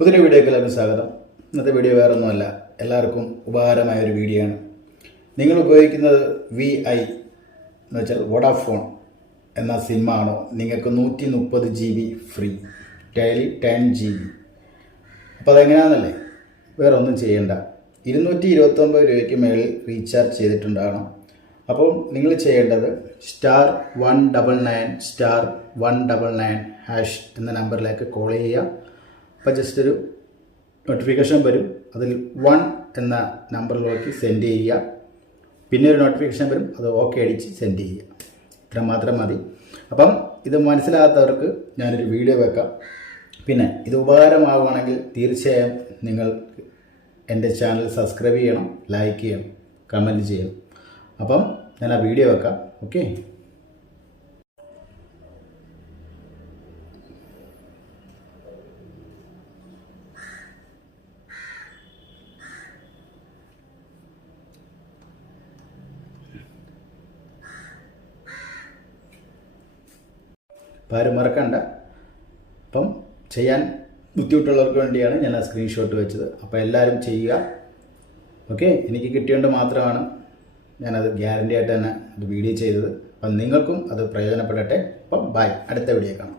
പുതിയ വീഡിയോയ്ക്ക് എല്ലാവർക്കും സ്വാഗതം. ഇന്നത്തെ വീഡിയോ വേറൊന്നുമല്ല, എല്ലാവർക്കും ഉപകാരമായ ഒരു വീഡിയോ ആണ്. നിങ്ങൾ ഉപയോഗിക്കുന്നത് VI എന്ന് വെച്ചാൽ വോഡാഫോൺ എന്ന സിമ്മാണോ? നിങ്ങൾക്ക് 130 GB ഫ്രീ, ഡെയിലി 10 GB. അപ്പോൾ അതെങ്ങനെയാണെന്നല്ലേ? വേറെ ഒന്നും ചെയ്യണ്ട. 229 രൂപയ്ക്ക് മേളിൽ റീചാർജ് ചെയ്തിട്ടുണ്ടാകണം. അപ്പോൾ നിങ്ങൾ ചെയ്യേണ്ടത് *199*199# എന്ന നമ്പറിലേക്ക് കോൾ ചെയ്യുക. അപ്പോൾ ജസ്റ്റ് ഒരു നോട്ടിഫിക്കേഷൻ വരും, അതിൽ 1 എന്ന നമ്പറിലേക്ക് സെൻഡ് ചെയ്യുക. പിന്നെ ഒരു നോട്ടിഫിക്കേഷൻ വരും, അത് ഓക്കെ അടിച്ച് സെൻഡ് ചെയ്യുക. ഇത്ര മാത്രം മതി. അപ്പം ഇത് മനസ്സിലാകാത്തവർക്ക് ഞാനൊരു വീഡിയോ വെക്കാം. പിന്നെ ഇത് ഉപകാരമാവുകയാണെങ്കിൽ തീർച്ചയായും നിങ്ങൾ എൻ്റെ ചാനൽ സബ്സ്ക്രൈബ് ചെയ്യണം, ലൈക്ക് ചെയ്യണം, കമൻറ്റ് ചെയ്യണം. അപ്പം ഞാൻ ആ വീഡിയോ വെക്കാം. ഓക്കെ, അപ്പോൾ ആരും മറക്കണ്ട. അപ്പം ചെയ്യാൻ ബുദ്ധിമുട്ടുള്ളവർക്ക് വേണ്ടിയാണ് ഞാൻ ആ സ്ക്രീൻഷോട്ട് വെച്ചത്. അപ്പോൾ എല്ലാവരും ചെയ്യുക. ഓക്കെ, എനിക്ക് കിട്ടിയോണ്ട് മാത്രമാണ് ഞാനത് ഗ്യാരണ്ടി ആയിട്ട് തന്നെ അത് വീഡിയോ ചെയ്തത്. അപ്പം നിങ്ങൾക്കും അത് പ്രയോജനപ്പെടട്ടെ. അപ്പം ബൈ, അടുത്ത വീഡിയോ കാണാം.